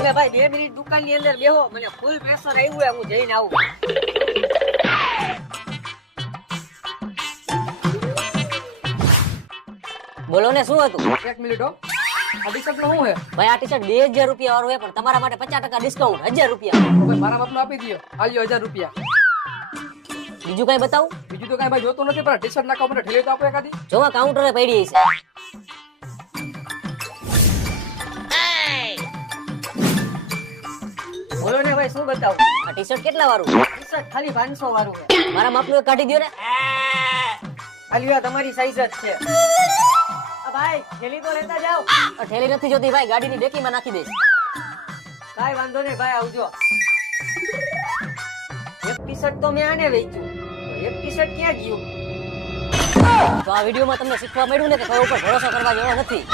તમે ભાઈ 2 મિનિટ દુકાનની અંદર બેહો, મને ફૂલ પ્રેશર આવ્યું છે, હું જઈને આવું. બોલો ને શું હતું? 1 મિનિટ હો. આ ટી-શર્ટ નું શું છે? ભાઈ આ ટી-શર્ટ 2000 રૂપિયા વાળું છે, પણ તમારા માટે 50% ડિસ્કાઉન્ટ 1000 રૂપિયા. ભાઈ મારા બાપનો આપી દયો. આલ્યો 1000 રૂપિયા. બીજું કઈ બતાવું? બીજું તો કઈ ભાઈ જોતું નથી, પણ ટી-શર્ટ નાખો મને ઠેલી તો આપો એકાદી. જોવા કાઉન્ટરે પડી છે. બોલો ને ભાઈ શું બતાવું? આ ટી-શર્ટ કેટલા વાળું? ટી-શર્ટ ખાલી 500 વાળું છે. મારા માપનું એક કાઢી દયો ને. આલિયા તમારી સાઈઝ જ છે. આ ભાઈ થેલી તો લેતા જાઓ. આ થેલી નથી જોતી ભાઈ, ગાડીની ડેકીમાં નાખી દઈશ. કાઈ વાંધો નહીં ભાઈ, આવજો. એક ટી-શર્ટ તો મેં આને વેચ્યું, એક ટી-શર્ટ ક્યાં ગયું? તો આ વિડીયોમાં તમને શીખવા મળ્યું ને કે કોઈ ઉપર ભરોસો કરવા જેવો નથી.